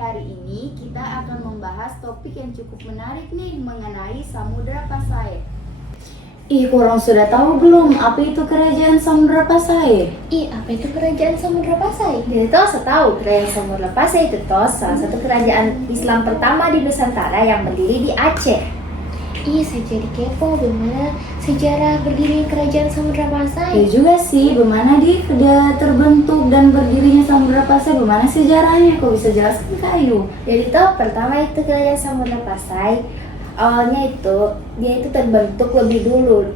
hari ini kita akan membahas topik yang cukup menarik nih mengenai Samudra Pasai. Kurang sudah tahu belum apa itu kerajaan Samudra Pasai? Apa itu kerajaan Samudra Pasai? Jadi saya tahu kerajaan Samudra Pasai itu salah satu kerajaan Islam pertama di Nusantara yang berdiri di Aceh. Saya jadi kepo bagaimana sejarah berdiri kerajaan Samudra Pasai. Ya juga sih, bagaimana dia terbentuk dan berdirinya Samudra Pasai, bagaimana sejarahnya? Kok bisa jelaskan Kak Ayu? Jadi pertama itu kerajaan Samudra Pasai awalnya dia itu terbentuk lebih dulu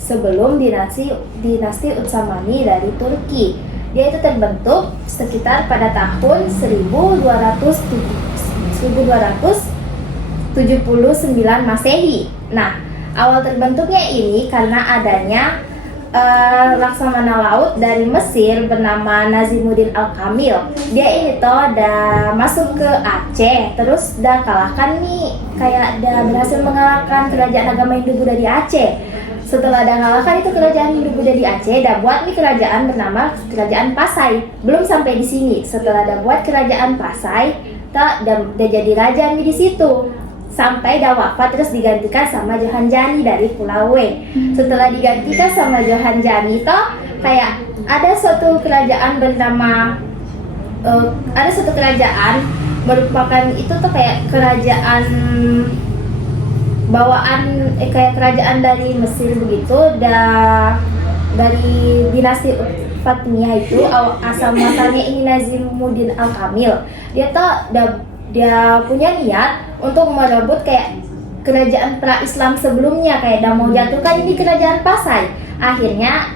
sebelum dinasti Utsamani dari Turki. Dia itu terbentuk sekitar pada tahun 1279 Masehi. Nah, awal terbentuknya ini karena adanya laksamana laut dari Mesir bernama Nazimuddin Al-Kamil. Dia ini udah masuk ke Aceh, terus udah kalahkan nih, kayak udah berhasil mengalahkan kerajaan agama Hindu-Buddha di Aceh. Setelah udah mengalahkan itu kerajaan Hindu-Buddha di Aceh, udah buat nih kerajaan bernama Kerajaan Pasai. Belum sampai di sini, setelah udah buat Kerajaan Pasai, udah jadi raja nih di situ. Sampai dah wafat terus digantikan sama Johan Jani dari Pulau W. Setelah digantikan sama Johan Jani kayak ada suatu kerajaan bernama merupakan itu kayak kerajaan bawaan kayak kerajaan dari Mesir begitu, dari dinasti Fatimiyah itu asal muasalnya ini Nazimuddin Al-Kamil. Dia punya niat untuk merebut kayak kerajaan pra-Islam sebelumnya, kayak mau jatuhkan ini kerajaan Pasai. Akhirnya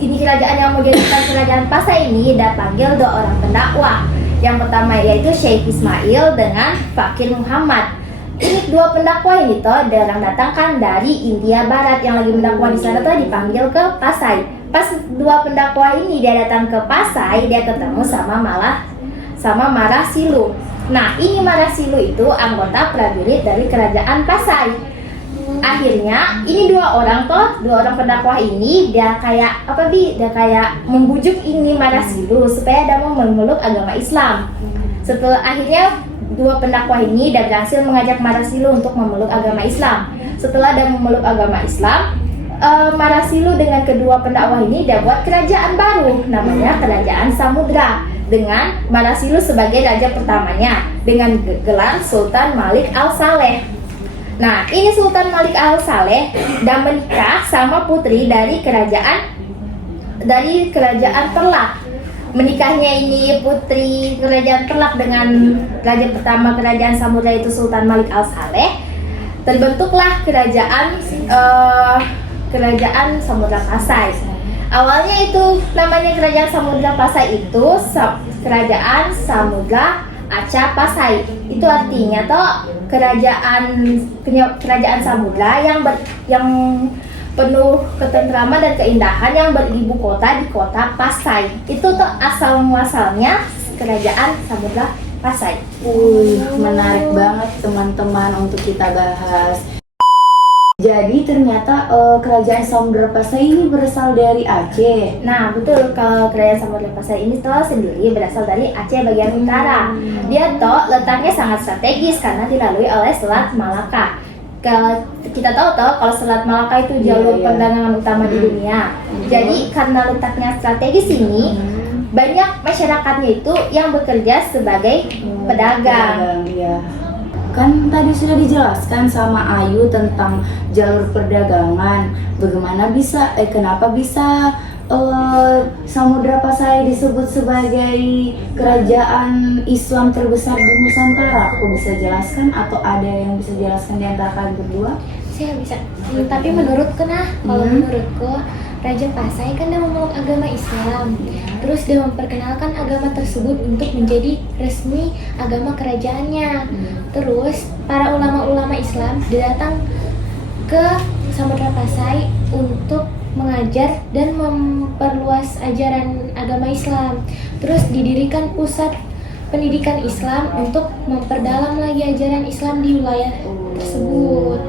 ini kerajaan yang mau jatuhkan kerajaan Pasai ini dia panggil dua orang pendakwah. Yang pertama yaitu Syekh Ismail dengan Fakir Muhammad. Ini dua pendakwah ini orang datangkan dari India Barat yang lagi mendakwah di sana dipanggil ke Pasai. Pas dua pendakwah ini dia datang ke Pasai, dia ketemu sama Marasilu. Nah, ini Marasilu itu anggota prajurit dari kerajaan Pasai. Akhirnya ini dua orang pendakwah ini dia kayak membujuk ini Marasilu supaya dia mau memeluk agama Islam. Setelah akhirnya dua pendakwah ini dia berhasil mengajak Marasilu untuk memeluk agama Islam. Setelah dia memeluk agama Islam, Marasilu dengan kedua pendakwah ini dia buat kerajaan baru namanya Kerajaan Samudra dengan Marasilu sebagai raja pertamanya dengan gelar Sultan Malik Al-Saleh. Nah, ini Sultan Malik Al-Saleh dan menikah sama putri dari kerajaan Perlak. Menikahnya ini putri kerajaan Perlak dengan raja pertama kerajaan Samudra itu Sultan Malik Al-Saleh. Terbentuklah kerajaan Samudra Pasai. Awalnya itu namanya kerajaan Samudra Pasai itu kerajaan Samudra Aca Pasai. Itu artinya kerajaan Samudra yang penuh ketentraman dan keindahan yang beribu kota di kota Pasai. Itu asal muasalnya kerajaan Samudra Pasai. Menarik banget teman-teman untuk kita bahas. Jadi ternyata kerajaan Samudra Pasai ini berasal dari Aceh. Nah betul, kalau kerajaan Samudra Pasai ini sendiri berasal dari Aceh bagian utara. Dia letaknya sangat strategis karena dilalui oleh Selat Malaka. Kita tahu kalau Selat Malaka itu jalur perdagangan utama di dunia. Jadi karena letaknya strategis ini, banyak masyarakatnya itu yang bekerja sebagai pedagang. Kan tadi sudah dijelaskan sama Ayu tentang jalur perdagangan. Kenapa bisa Samudra Pasai disebut sebagai kerajaan Islam terbesar di Nusantara? Aku bisa jelaskan atau ada yang bisa jelaskan di antara kalian berdua? Saya bisa. Tapi menurutku menurutku Raja Pasai kan dia memeluk agama Islam. Terus dia memperkenalkan agama tersebut untuk menjadi resmi agama kerajaannya. Terus para ulama-ulama Islam datang ke Samudra Pasai untuk mengajar dan memperluas ajaran agama Islam. Terus didirikan pusat pendidikan Islam untuk memperdalam lagi ajaran Islam di wilayah tersebut.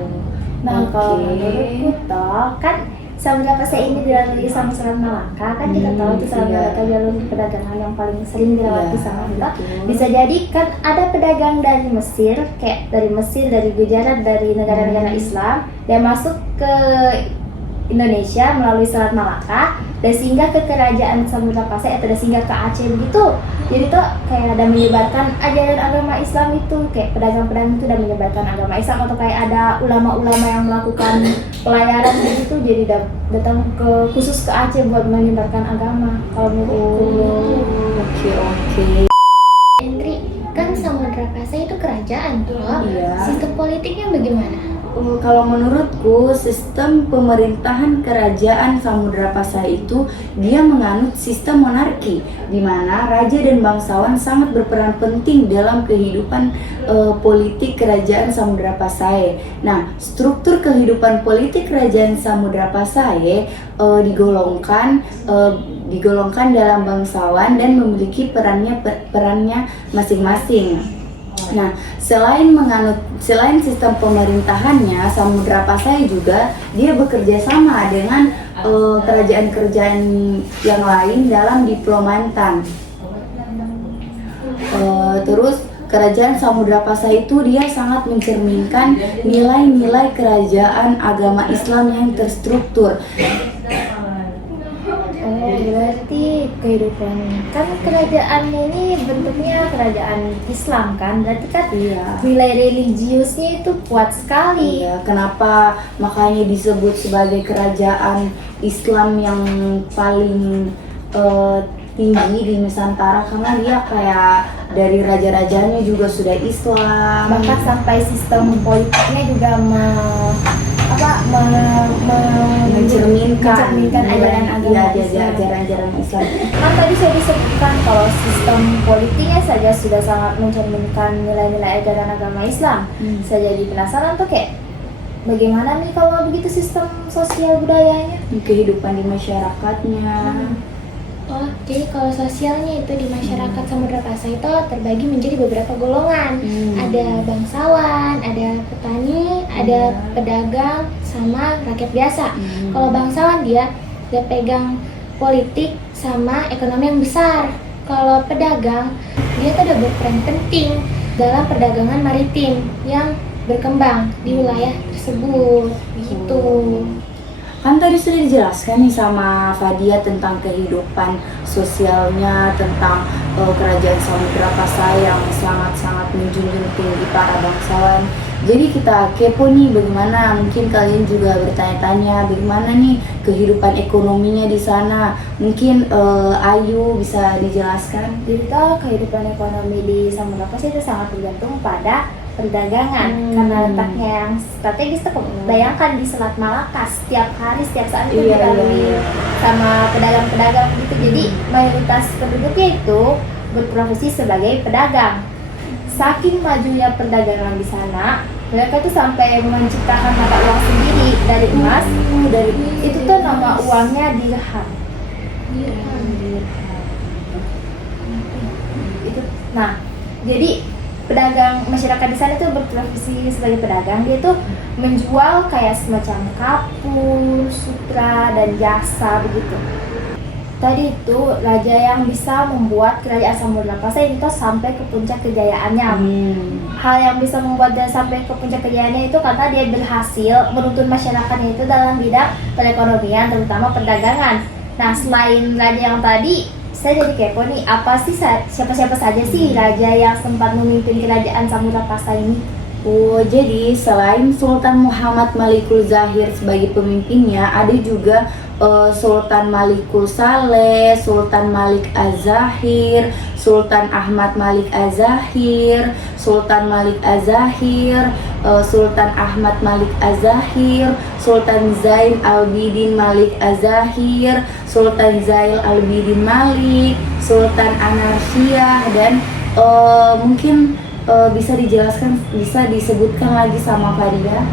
Nah, Kalau menurutku kan Samudra Pasai ini dilalui sama Selat Malaka, kan kita tahu itu Selat Malaka jalur perdagangan yang paling sering dilewati sama kita. Bisa jadi kan ada pedagang dari Mesir, kayak dari Mesir, dari Gujarat, dari negara-negara Islam yang masuk ke Indonesia melalui Selat Malaka dan singgah ke kerajaan Samudra Pasai atau singgah ke Aceh begitu. Jadi tuh kayak ada menyebarkan ajaran agama Islam itu, kayak pedagang-pedagang itu udah menyebarkan agama Islam, atau kayak ada ulama-ulama yang melakukan pelayaran begitu, jadi datang ke khusus ke Aceh buat menyebarkan agama. Kalau menurutku. Oke. Hendri, kan Samudra Pasai itu kerajaan tuh. Iya. Sistem politiknya bagaimana? Kalau menurutku sistem pemerintahan kerajaan Samudra Pasai itu dia menganut sistem monarki, di mana raja dan bangsawan sangat berperan penting dalam kehidupan politik kerajaan Samudra Pasai. Nah, struktur kehidupan politik kerajaan Samudra Pasai digolongkan dalam bangsawan dan memiliki perannya masing-masing. Nah, selain sistem pemerintahannya, Samudra Pasai juga dia bekerja sama dengan kerajaan-kerajaan yang lain dalam diplomatan. Terus kerajaan Samudra Pasai itu dia sangat mencerminkan nilai-nilai kerajaan agama Islam yang terstruktur. Oh, berarti kehidupan kan kerajaannya ini bentuknya kerajaan Islam kan, berarti kan nilai religiusnya itu kuat sekali. Iya, kenapa makanya disebut sebagai kerajaan Islam yang paling tinggi di Nusantara, karena dia kayak dari raja-rajanya juga sudah Islam. Maka sampai sistem politiknya juga mencerminkan ajaran agama Islam. Ajaran Islam. Kan tadi saya disebutkan kalau sistem politiknya saja sudah sangat mencerminkan nilai-nilai ajaran agama Islam. Saya jadi penasaran tuh kayak bagaimana nih kalau begitu sistem sosial budayanya? Kehidupan di masyarakatnya. Oh, jadi kalau sosialnya itu di masyarakat Samudra Pasai itu terbagi menjadi beberapa golongan. Ada bangsawan, ada petani, ada pedagang, sama rakyat biasa. Kalau bangsawan dia pegang politik sama ekonomi yang besar. Kalau pedagang, dia tuh udah berperan penting dalam perdagangan maritim yang berkembang di wilayah tersebut. Gitu. Kan tadi sudah dijelaskan nih sama Fadia tentang kehidupan sosialnya, tentang kerajaan Samudra Pasai yang sangat-sangat menjunjung tinggi para bangsawan. Jadi kita kepo nih, bagaimana mungkin kalian juga bertanya-tanya bagaimana nih kehidupan ekonominya di sana. Mungkin Ayu bisa dijelaskan. Jadi kehidupan ekonomi di Samudra Pasai itu sangat bergantung pada perdagangan, karena letaknya yang strategis tuh. Bayangkan di Selat Malaka setiap hari, setiap saat itu dilalui sama pedagang-pedagang gitu. Jadi mayoritas penduduknya itu berprofesi sebagai pedagang. Saking majunya perdagangan di sana, mereka tuh sampai menciptakan mata uang sendiri dari emas. Dari itu tuh nama uangnya dirham. Itu. Nah, jadi pedagang masyarakat di sana itu berprofesi sebagai pedagang. Dia tuh menjual kayak semacam kapur, sutra, dan jasa begitu. Tadi itu raja yang bisa membuat kerajaan Samudra Pasai itu sampai ke puncak kejayaannya. Hal yang bisa membuat dia sampai ke puncak kejayaannya itu karena dia berhasil menuntun masyarakatnya itu dalam bidang perekonomian, terutama perdagangan. Nah, selain raja yang tadi, saya jadi kepo nih, siapa-siapa saja sih raja yang sempat memimpin kerajaan Samudra Pasai ini? Oh, jadi selain Sultan Muhammad Malikul Zahir sebagai pemimpinnya, ada juga Sultan Malikul Saleh, Sultan Malik Az-Zahir, Sultan Ahmad Malik Az-Zahir, Sultan Malik Az-Zahir, Sultan Ahmad Malik Az-Zahir, Sultan Zain Al-Bidin Malik Az-Zahir, Sultan Zain Al-Bidin Malik, Sultan Anarsyah, dan mungkin bisa dijelaskan, bisa disebutkan lagi sama Fadia.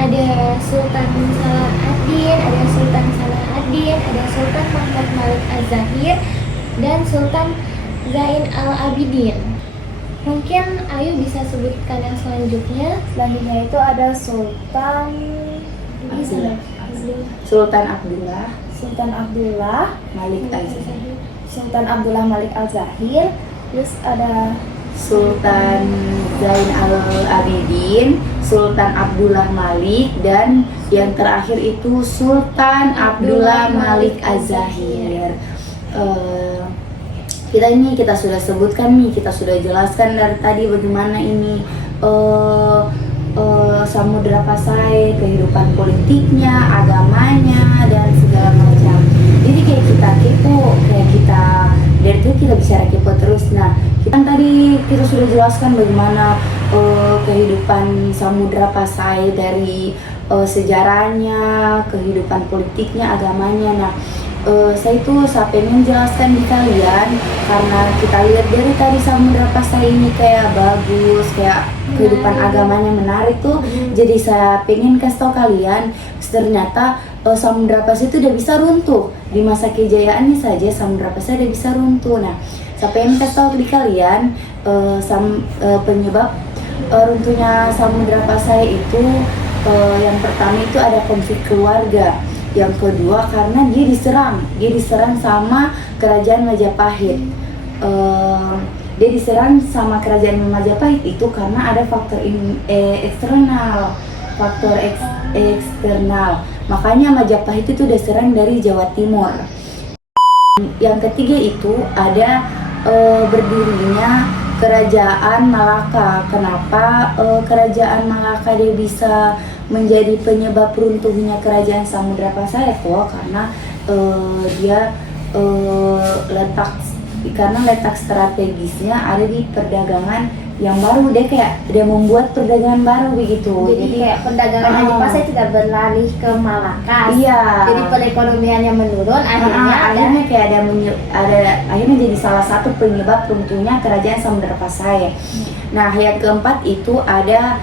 Ada Sultan Salahuddin, ada Sultan Salahuddin, ada Sultan Muhammad Malik Az-Zahir, dan Sultan Zain Al-Abidin. Mungkin Ayu bisa sebutkan yang selanjutnya. Selanjutnya itu ada Sultan Sultan Abdullah Sultan Abdullah Malik Al-Zahir, Sultan Abdullah Malik Al-Zahir, terus ada Sultan Zain Al-Abidin, Sultan Abdullah Malik, dan yang terakhir itu Sultan Abdullah Malik Az-Zahir. Kita sudah sebutkan nih, kita sudah jelaskan dari tadi bagaimana ini Samudra Pasai, kehidupan politiknya, agamanya, dan segala macam. Jadi kayak kita kepo, kayak kita dari itu kita bicara kepo terus. Nah, kan tadi kita sudah jelaskan bagaimana kehidupan Samudra Pasai dari sejarahnya, kehidupan politiknya, agamanya. Nah, saya pengen jelaskan di kalian karena kita lihat dari tadi Samudra Pasai ini kayak bagus, kayak kehidupan agamanya menarik tuh. Jadi saya pengen kasih tahu kalian, ternyata Samudra Pasai itu udah bisa runtuh di masa kejayaannya saja. Samudra Pasai udah bisa runtuh. Nah, saya pengen kasih tahu di kalian penyebab runtuhnya Samudra Pasai itu. Yang pertama itu ada konflik keluarga. Yang kedua karena dia diserang sama kerajaan Majapahit. Dia diserang sama kerajaan Majapahit itu karena ada faktor eksternal. Makanya Majapahit itu udah serang dari Jawa Timur. Yang ketiga itu ada berdirinya Kerajaan Malaka. Kenapa Kerajaan Malaka dia bisa menjadi penyebab runtuhnya Kerajaan Samudra Pasai? Karena dia letak strategisnya ada di perdagangan yang baru. Dia membuat perdagangan baru begitu. Jadi kayak perdagangan Haji Pasai tidak berlari ke Malaka. Iya. Jadi perekonomiannya menurun, akhirnya akhirnya jadi salah satu penyebab runtuhnya Kerajaan Samudra Pasai. Nah, yang keempat itu ada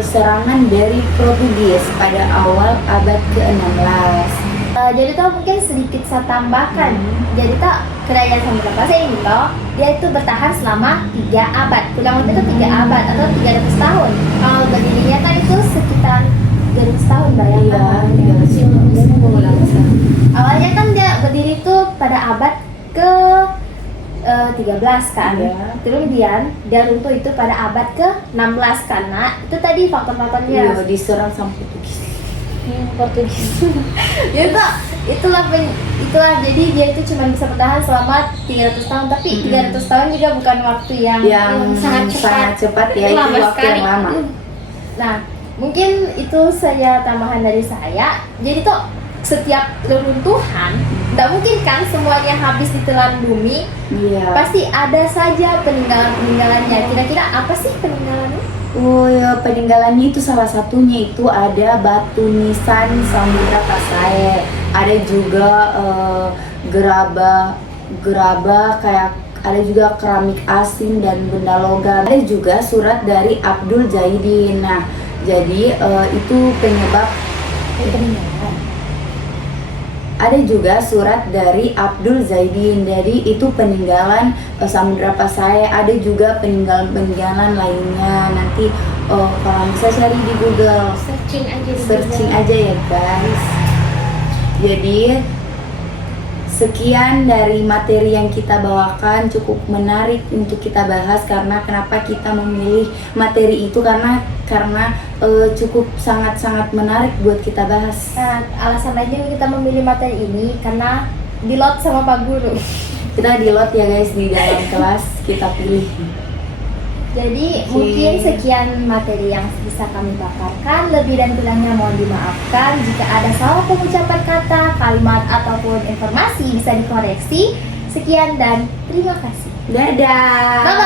serangan dari Portugis pada awal abad ke-16. Jadi tuh mungkin sedikit saya tambahkan. Jadi tuh kerajaan Samudra Pasai ini loh, dia itu bertahan selama 3 abad. Kurang lebih itu 3 abad atau 300 tahun. Kalau berdirinya kan itu sekitar 300 tahun, bayangkan. Iya, 300 tahun. Awalnya kan dia berdiri tuh pada abad ke 13 kan. Iya. Kemudian dia runtuh itu pada abad ke-16 karena itu tadi faktor-faktornya. Iya, diserang sama Portugis. Portugis. itulah jadi dia itu cuma bisa bertahan selama 300 tahun, tapi 300 tahun juga bukan waktu yang sangat cepat ya, itu lama waktu sekali. yang lama. Nah, mungkin itu saja tambahan dari saya. Jadi tuh setiap reruntuhan tidak mungkin kan semuanya habis ditelan bumi. Iya. Pasti ada saja peninggalan-peninggalannya. Kira-kira apa sih peninggalannya? Oh ya, peninggalannya itu salah satunya itu ada batu nisan Samudra Pasai, ada juga gerabah kayak, ada juga keramik asing dan benda logam, ada juga surat dari Abdul Jaidin. Nah, jadi itu penyebab peninggalan. Ada juga surat dari Abdul Zaidin, jadi itu peninggalan Samudra Pasai. Ada juga peninggalan lainnya. Nanti kalau bisa cari di Google, searching aja ya guys. Jadi sekian dari materi yang kita bawakan, cukup menarik untuk kita bahas. Karena kenapa kita memilih materi itu, karena cukup sangat menarik buat kita bahas. Nah, alasan lainnya kita memilih materi ini karena di-load sama Pak Guru. Kita di-load ya guys di dalam kelas, kita pilih. Jadi mungkin sekian materi yang bisa kami paparkan. Lebih dan kurangnya mohon dimaafkan. Jika ada salah pengucapan kata, kalimat ataupun informasi bisa dikoreksi. Sekian dan terima kasih. Dadah. Bye-bye.